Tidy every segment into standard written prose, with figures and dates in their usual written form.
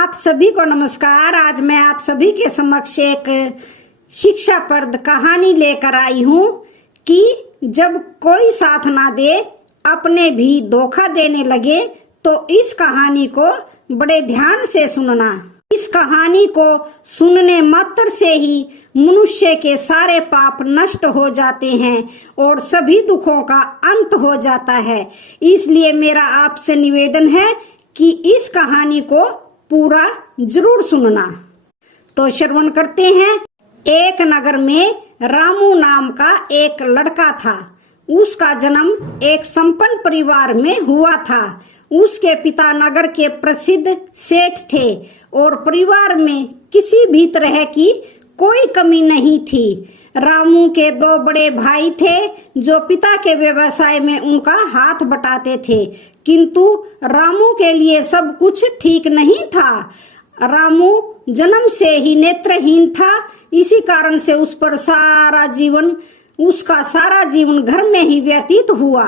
आप सभी को नमस्कार। आज मैं आप सभी के समक्ष एक शिक्षाप्रद कहानी लेकर आई हूँ कि जब कोई साथ ना दे, अपने भी धोखा देने लगे, तो इस कहानी को बड़े ध्यान से सुनना। इस कहानी को सुनने मात्र से ही मनुष्य के सारे पाप नष्ट हो जाते हैं और सभी दुखों का अंत हो जाता है। इसलिए मेरा आपसे निवेदन है कि इस कहानी को पूरा जरूर सुनना। तो श्रवण करते हैं। एक नगर में रामू नाम का एक लड़का था। उसका जन्म एक संपन्न परिवार में हुआ था। उसके पिता नगर के प्रसिद्ध सेठ थे और परिवार में किसी भी तरह की कोई कमी नहीं थी। रामू के दो बड़े भाई थे जो पिता के व्यवसाय में उनका हाथ बटाते थे, किंतु रामू के लिए सब कुछ ठीक नहीं था। रामू जन्म से ही नेत्रहीन था। इसी कारण से उसका सारा जीवन घर में ही व्यतीत हुआ।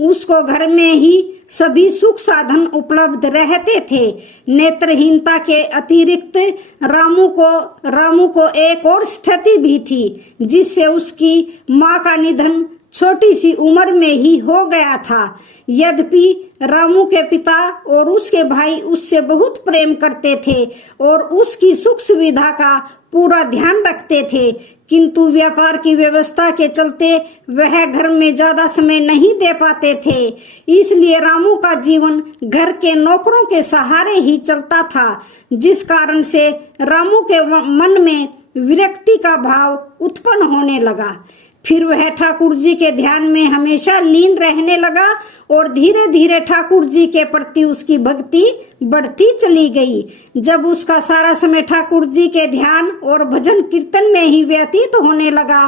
उसको घर में ही सभी सुख साधन उपलब्ध रहते थे। नेत्रहीनता के अतिरिक्त रामू को एक और स्थिति भी थी, जिससे उसकी माँ का निधन छोटी सी उम्र में ही हो गया था। यद्यपि रामू के पिता और उसके भाई उससे बहुत प्रेम करते थे और उसकी सुख सुविधा का पूरा ध्यान रखते थे, किंतु व्यापार की व्यवस्था के चलते वह घर में ज्यादा समय नहीं दे पाते थे। इसलिए रामू का जीवन घर के नौकरों के सहारे ही चलता था, जिस कारण से रामू के मन में विरक्ति का भाव उत्पन्न होने लगा। फिर वह ठाकुर जी के ध्यान में हमेशा लीन रहने लगा और धीरे धीरे ठाकुर जी के प्रति उसकी भक्ति बढ़ती चली गई। जब उसका सारा समय ठाकुर जी के ध्यान और भजन कीर्तन में ही व्यतीत होने लगा,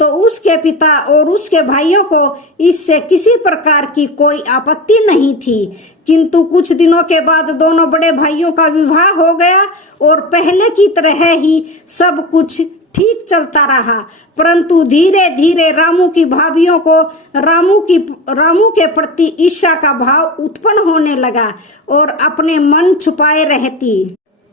तो उसके पिता और उसके भाइयों को इससे किसी प्रकार की कोई आपत्ति नहीं थी। किंतु कुछ दिनों के बाद दोनों बड़े भाइयों का विवाह हो गया और पहले की तरह ही सब कुछ ठीक चलता रहा। परंतु धीरे धीरे रामू की भाभियों को रामू के प्रति ईर्ष्या का भाव उत्पन्न होने लगा और अपने मन छुपाए रहती।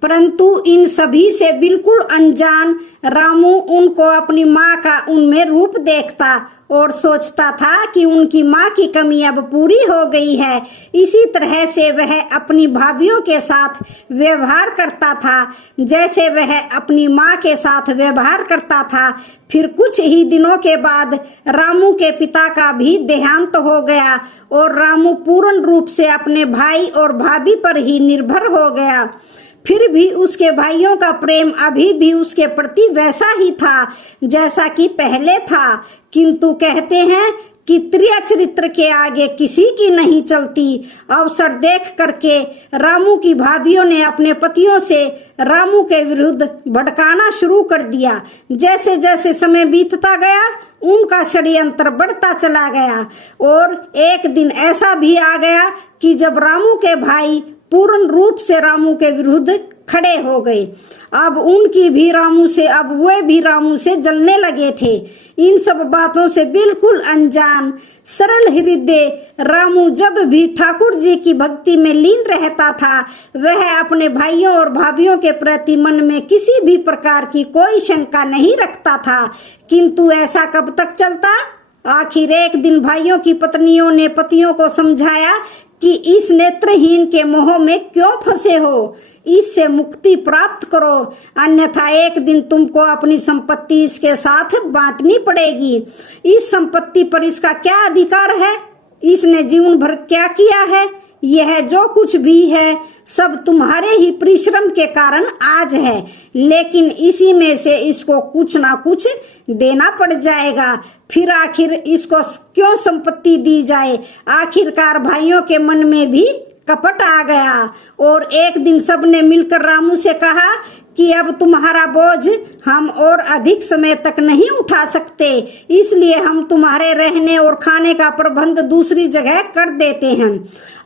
परंतु इन सभी से बिल्कुल अनजान रामू उनको अपनी माँ का उनमें रूप देखता और सोचता था कि उनकी माँ की कमी अब पूरी हो गई है। इसी तरह से वह अपनी भाभियों के साथ व्यवहार करता था जैसे वह अपनी माँ के साथ व्यवहार करता था। फिर कुछ ही दिनों के बाद रामू के पिता का भी देहांत हो गया और रामू पूर्ण रूप से अपने भाई और भाभी पर ही निर्भर हो गया। फिर भी उसके भाइयों का प्रेम अभी भी उसके प्रति वैसा ही था जैसा कि पहले था, किंतु कहते हैं कि त्रिया चरित्र के आगे किसी की नहीं चलती। अवसर देख करके रामू की भाभियों ने अपने पतियों से रामू के विरुद्ध भड़काना शुरू कर दिया। जैसे जैसे समय बीतता गया, उनका षड्यंत्र बढ़ता चला गया और एक दिन ऐसा भी आ गया कि जब रामू के भाई पूर्ण रूप से रामू के विरुद्ध खड़े हो गए। अब वे भी रामू से जलने लगे थे। इन सब बातों से बिल्कुल अनजान सरल हृदय रामू जब भी ठाकुर जी की भक्ति में लीन रहता था, वह अपने भाइयों और भाभियों के प्रति मन में किसी भी प्रकार की कोई शंका नहीं रखता था। किंतु ऐसा कब तक चलता? आखिर एक दिन भाइयों की पत्नियों ने पतियों को समझाया कि इस नेत्रहीन के मोह में क्यों फंसे हो, इससे मुक्ति प्राप्त करो, अन्यथा एक दिन तुमको अपनी संपत्ति इसके साथ बांटनी पड़ेगी। इस संपत्ति पर इसका क्या अधिकार है? इसने जीवन भर क्या किया है? यह जो कुछ भी है सब तुम्हारे ही परिश्रम के कारण आज है, लेकिन इसी में से इसको कुछ ना कुछ देना पड़ जाएगा। फिर आखिर इसको क्यों संपत्ति दी जाए? आखिरकार भाइयों के मन में भी कपट आ गया और एक दिन सबने मिलकर रामू से कहा कि अब तुम्हारा बोझ हम और अधिक समय तक नहीं उठा सकते, इसलिए हम तुम्हारे रहने और खाने का प्रबंध दूसरी जगह कर देते हैं।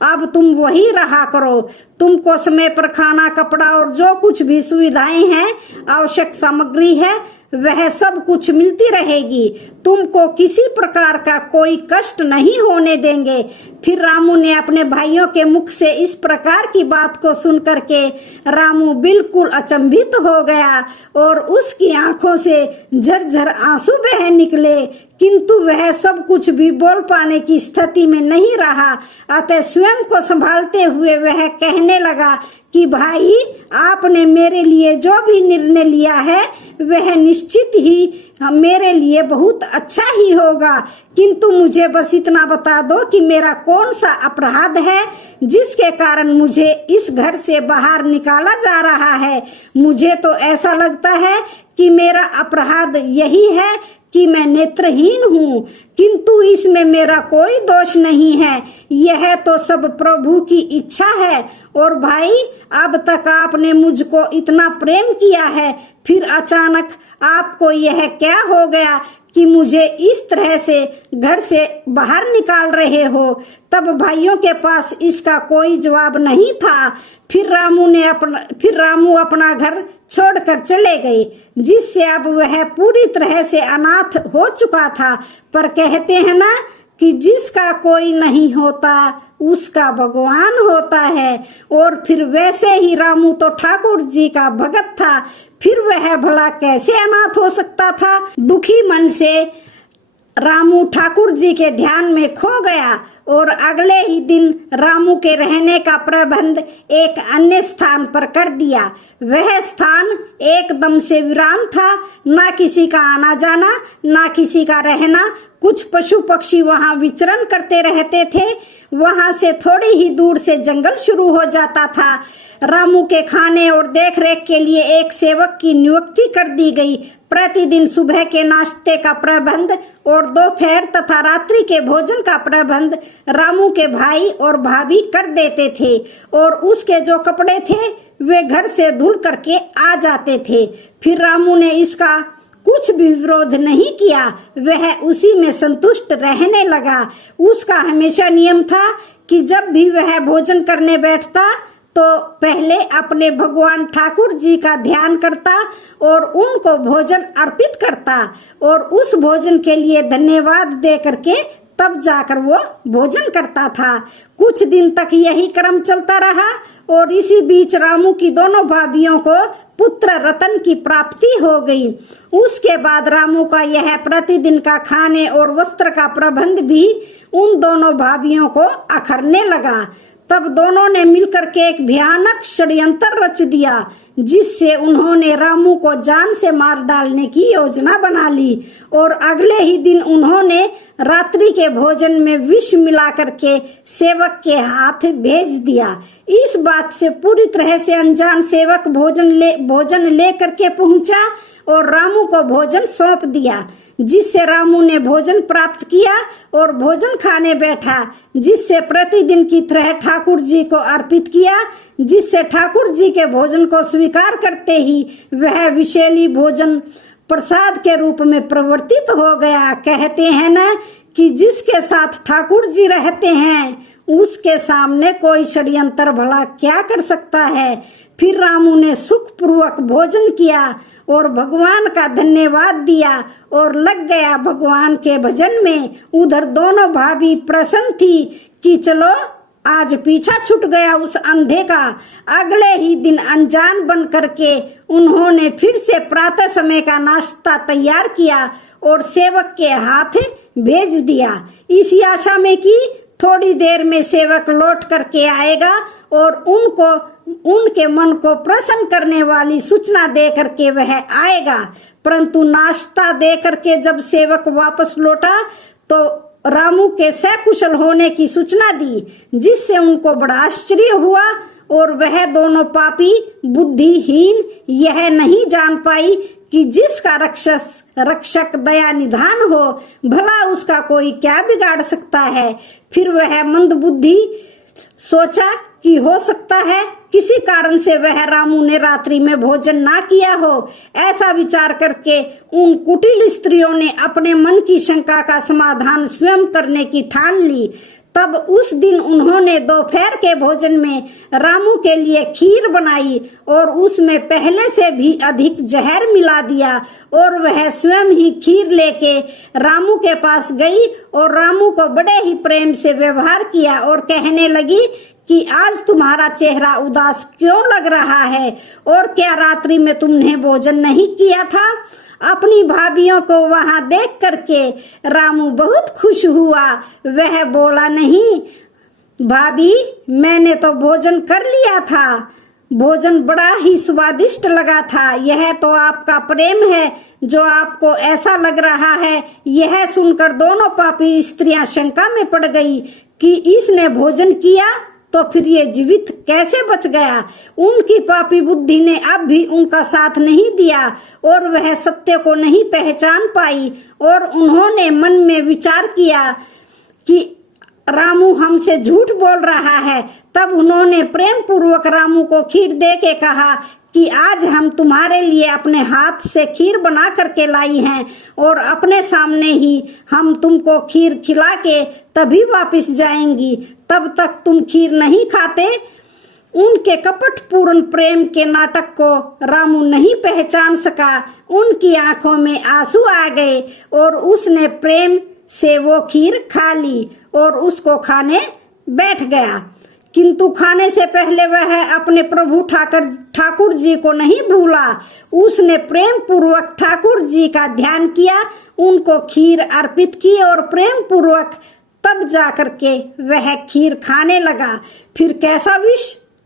अब तुम वही रहा करो। तुमको समय पर खाना, कपड़ा और जो कुछ भी सुविधाएं हैं, आवश्यक सामग्री है, वह सब कुछ मिलती रहेगी। तुमको किसी प्रकार का कोई कष्ट नहीं होने देंगे। फिर रामू ने अपने भाइयों के मुख से इस प्रकार की बात को सुन करके रामू बिल्कुल अचंभित हो गया और उसकी आंखों से झरझर आंसू बह निकले, किंतु वह सब कुछ भी बोल पाने की स्थिति में नहीं रहा। अतः स्वयं को संभालते हुए वह कहने लगा कि भाई, आपने मेरे लिए जो भी निर्णय लिया है वह निश्चित ही मेरे लिए बहुत अच्छा ही होगा, किंतु मुझे बस इतना बता दो कि मेरा कौन सा अपराध है जिसके कारण मुझे इस घर से बाहर निकाला जा रहा है। मुझे तो ऐसा लगता है कि मेरा अपराध यही है कि मैं नेत्रहीन हूँ, किंतु इसमें मेरा कोई दोष नहीं है। यह तो सब प्रभु की इच्छा है। और भाई, अब तक आपने मुझको इतना प्रेम किया है, फिर अचानक आपको यह क्या हो गया कि मुझे इस तरह से घर से बाहर निकाल रहे हो। तब भाइयों के पास इसका कोई जवाब नहीं था। फिर रामू अपना घर छोड़कर चले गए, जिससे अब वह पूरी तरह से अनाथ हो चुका था। पर कहते हैं ना कि जिसका कोई नहीं होता उसका भगवान होता है। और फिर वैसे ही रामू तो ठाकुर जी का भगत था, फिर वह भला कैसे अनाथ हो सकता था। दुखी मन से रामू ठाकुर जी के ध्यान में खो गया और अगले ही दिन रामू के रहने का प्रबंध एक अन्य स्थान पर कर दिया। वह स्थान एकदम से वीरान था, ना किसी का आना जाना, ना किसी का रहना। कुछ पशु पक्षी वहां विचरण करते रहते थे। वहां से थोड़ी ही दूर से जंगल शुरू हो जाता था। रामू के खाने और देखरेख के लिए एक सेवक की नियुक्ति कर दी गई। प्रतिदिन सुबह के नाश्ते का प्रबंध और दोपहर तथा रात्रि के भोजन का प्रबंध रामू के भाई और भाभी कर देते थे, और उसके जो कपड़े थे वे घर से धुल करके आ जाते थे। फिर रामू ने इसका कुछ भी विरोध नहीं किया, वह उसी में संतुष्ट रहने लगा। उसका हमेशा नियम था कि जब भी वह भोजन करने बैठता तो पहले अपने भगवान ठाकुर जी का ध्यान करता और उनको भोजन अर्पित करता, और उस भोजन के लिए धन्यवाद दे करके तब जाकर वो भोजन करता था। कुछ दिन तक यही क्रम चलता रहा, और इसी बीच रामू की दोनों भाभियों को पुत्र रतन की प्राप्ति हो गई। उसके बाद रामू का यह प्रतिदिन का खाने और वस्त्र का प्रबंध भी उन दोनों भाभियों को अखरने लगा। तब दोनों ने मिलकर के एक भयानक षड्यंत्र रच दिया, जिससे उन्होंने रामू को जान से मार डालने की योजना बना ली। और अगले ही दिन उन्होंने रात्रि के भोजन में विष मिला करके सेवक के हाथ भेज दिया। इस बात से पूरी तरह से अनजान सेवक भोजन ले करके पहुंचा और रामू को भोजन सौंप दिया, जिससे रामू ने भोजन प्राप्त किया और भोजन खाने बैठा, जिससे प्रतिदिन की तरह ठाकुर जी को अर्पित किया, जिससे ठाकुर जी के भोजन को स्वीकार करते ही वह विषैली भोजन प्रसाद के रूप में परिवर्तित हो गया। कहते हैं ना कि जिसके साथ ठाकुर जी रहते हैं उसके सामने कोई षड्यंत्र भला क्या कर सकता है। फिर रामू ने सुखपूर्वक भोजन किया और भगवान का धन्यवाद दिया और लग गया भगवान के भजन में। उधर दोनों भाभी प्रसन्न थी कि चलो आज पीछा छूट गया उस अंधे का। अगले ही दिन अनजान बन करके उन्होंने फिर से प्रातः समय का नाश्ता तैयार किया और सेवक के हाथ भेज दिया, इसी आशा में कि थोड़ी देर में सेवक लौट करके आएगा और उनके मन को प्रसन्न करने वाली सूचना दे करके वह आएगा। परंतु नाश्ता दे करके जब सेवक वापस लौटा तो रामू के सकुशल होने की सूचना दी, जिससे उनको बड़ा आश्चर्य हुआ। और वह दोनों पापी बुद्धिहीन यह नहीं जान पाई कि जिसका रक्षक दया निधान हो, भला उसका कोई क्या बिगाड़ सकता है। फिर वह मंद बुद्धि सोचा कि हो सकता है किसी कारण से वह रामू ने रात्रि में भोजन ना किया हो। ऐसा विचार करके उन कुटिल स्त्रियों ने अपने मन की शंका का समाधान स्वयं करने की ठान ली। तब उस दिन उन्होंने दोपहर के भोजन में रामू के लिए खीर बनाई और उसमें पहले से भी अधिक जहर मिला दिया और वह स्वयं ही खीर लेके रामू के पास गई और रामू को बड़े ही प्रेम से व्यवहार किया और कहने लगी कि आज तुम्हारा चेहरा उदास क्यों लग रहा है और क्या रात्रि में तुमने भोजन नहीं किया था। अपनी भाभियों को वहां देख करके रामू बहुत खुश हुआ। वह बोला, नहीं भाभी, मैंने तो भोजन कर लिया था, भोजन बड़ा ही स्वादिष्ट लगा था। यह तो आपका प्रेम है जो आपको ऐसा लग रहा है। यह सुनकर दोनों पापी स्त्रियां शंका में पड़ गई कि इसने भोजन किया तो फिर ये जीवित कैसे बच गया। उनकी पापी बुद्धि ने अब भी उनका साथ नहीं दिया और वह सत्य को नहीं पहचान पाई और उन्होंने मन में विचार किया कि रामू हमसे झूठ बोल रहा है। तब उन्होंने प्रेम पूर्वक रामू को खीर दे के कहा कि आज हम तुम्हारे लिए अपने हाथ से खीर बना करके लाई हैं और अपने सामने ही हम तुमको खीर खिला के तभी वापस जाएंगी, तब तक तुम खीर नहीं खाते। उनके कपटपूर्ण प्रेम के नाटक को रामू नहीं पहचान सका। उनकी आंखों में आंसू आ गए और उसने प्रेम से वो खीर खा ली और उसको खाने बैठ गया। किंतु खाने से पहले वह अपने प्रभु ठाकुर जी को नहीं भूला। उसने प्रेम पूर्वक ठाकुर जी का ध्यान किया, उनको खीर अर्पित की और प्रेम पूर्वक तब जाकर के वह खीर खाने लगा। फिर कैसा विष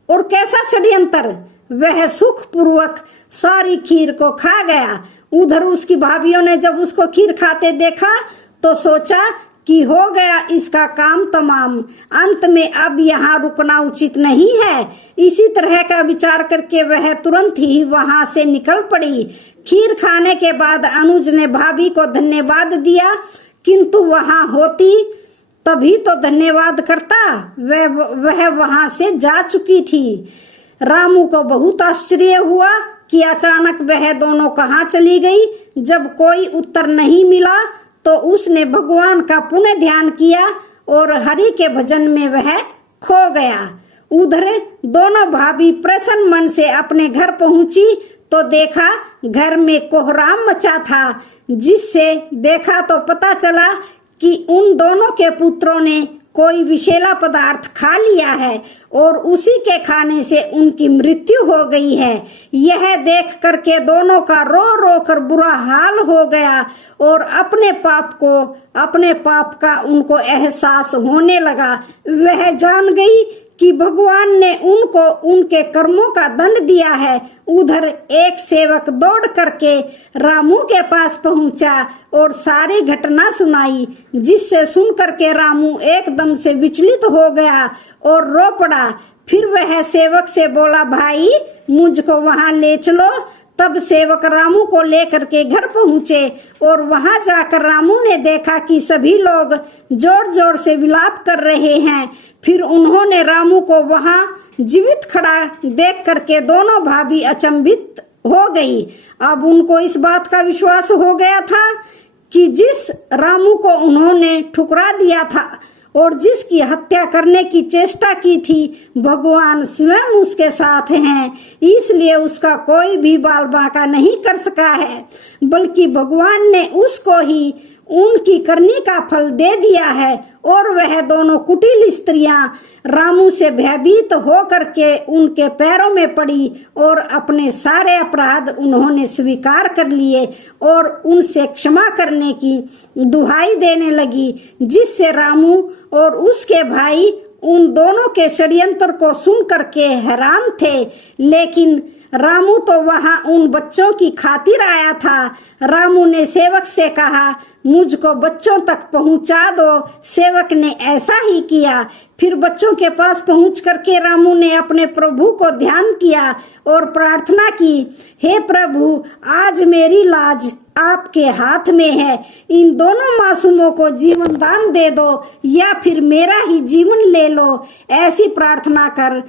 और कैसा षड्यंत्र, वह सुख पूर्वक सारी खीर को खा गया। उधर उसकी भाभियों ने जब उसको खीर खाते देखा तो सोचा कि हो गया इसका काम तमाम, अंत में अब यहाँ रुकना उचित नहीं है। इसी तरह का विचार करके वह तुरंत ही वहां से निकल पड़ी। खीर खाने के बाद अनुज ने भाभी को धन्यवाद दिया, किंतु वहां होती तभी तो धन्यवाद करता। वह वहां से जा चुकी थी। रामू को बहुत आश्चर्य हुआ कि अचानक वह दोनों कहाँ चली गई। जब कोई उत्तर नहीं मिला तो उसने भगवान का पुनः ध्यान किया और हरि के भजन में वह खो गया। उधर दोनों भाभी प्रसन्न मन से अपने घर पहुंची तो देखा घर में कोहराम मचा था, जिससे देखा तो पता चला कि उन दोनों के पुत्रों ने कोई विषैला पदार्थ खा लिया है और उसी के खाने से उनकी मृत्यु हो गई है। यह देख करके दोनों का रो रो कर बुरा हाल हो गया और अपने पाप का उनको एहसास होने लगा। वह जान गई कि भगवान ने उनको उनके कर्मों का दंड दिया है। उधर एक सेवक दौड़ करके रामू के पास पहुंचा और सारी घटना सुनाई, जिससे सुन करके रामू एकदम से विचलित हो गया और रो पड़ा। फिर वह सेवक से बोला, भाई मुझको वहां ले चलो। तब सेवक रामू को लेकर के घर पहुंचे और वहां जाकर रामू ने देखा कि सभी लोग जोर जोर से विलाप कर रहे हैं। फिर उन्होंने रामू को वहां जीवित खड़ा देख करके दोनों भाभी अचंभित हो गई। अब उनको इस बात का विश्वास हो गया था कि जिस रामू को उन्होंने ठुकरा दिया था और जिसकी हत्या करने की चेष्टा की थी, भगवान स्वयं उसके साथ हैं। इसलिए उसका कोई भी बाल बांका नहीं कर सका है, बल्कि भगवान ने उसको ही उनकी करनी का फल दे दिया है। और वह दोनों कुटिल स्त्रियां रामू से भयभीत हो करके उनके पैरों में पड़ी और अपने सारे अपराध उन्होंने स्वीकार कर लिए और उनसे क्षमा करने की दुहाई देने लगी, जिससे रामू और उसके भाई उन दोनों के षड्यंत्र को सुन करके हैरान थे। लेकिन रामू तो वहां उन बच्चों की खातिर आया था। रामू ने सेवक से कहा, मुझको बच्चों तक पहुंचा दो। सेवक ने ऐसा ही किया। फिर बच्चों के पास पहुंच करके रामू ने अपने प्रभु को ध्यान किया और प्रार्थना की, हे प्रभु, आज मेरी लाज आपके हाथ में है। इन दोनों मासूमों को जीवन दान दे दो या फिर मेरा ही जीवन ले लो। ऐसी प्रार्थना कर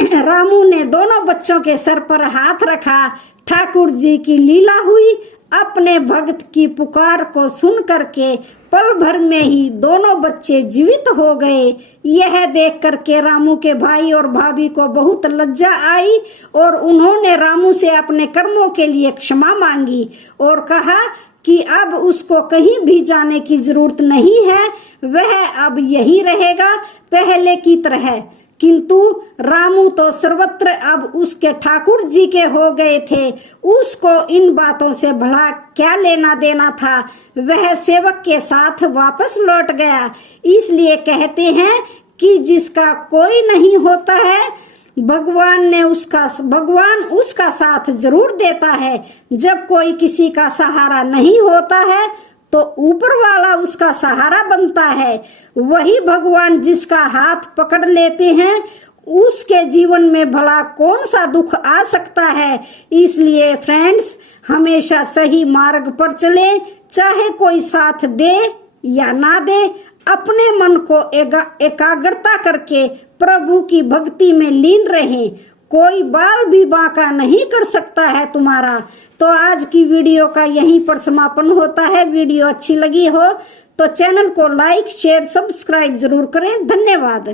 रामू ने दोनों बच्चों के सर पर हाथ रखा। ठाकुर जी की लीला हुई। अपने भक्त की पुकार को सुन करके पल भर में ही दोनों बच्चे जीवित हो गए। यह देख करके रामू के भाई और भाभी को बहुत लज्जा आई और उन्होंने रामू से अपने कर्मों के लिए क्षमा मांगी और कहा कि अब उसको कहीं भी जाने की जरूरत नहीं है, वह अब यही रहेगा पहले की तरह। किंतु रामू तो सर्वत्र अब उसके ठाकुर जी के हो गए थे, उसको इन बातों से भला क्या लेना देना था। वह सेवक के साथ वापस लौट गया। इसलिए कहते हैं कि जिसका कोई नहीं होता है भगवान उसका साथ जरूर देता है। जब कोई किसी का सहारा नहीं होता है तो ऊपर वाला उसका सहारा बनता है। वही भगवान जिसका हाथ पकड़ लेते हैं उसके जीवन में भला कौन सा दुख आ सकता है। इसलिए फ्रेंड्स, हमेशा सही मार्ग पर चले, चाहे कोई साथ दे या ना दे। अपने मन को एकाग्रता करके प्रभु की भक्ति में लीन रहें। कोई बाल भी बांका नहीं कर सकता है तुम्हारा। तो आज की वीडियो का यहीं पर समापन होता है। वीडियो अच्छी लगी हो तो चैनल को लाइक शेयर सब्सक्राइब जरूर करें। धन्यवाद।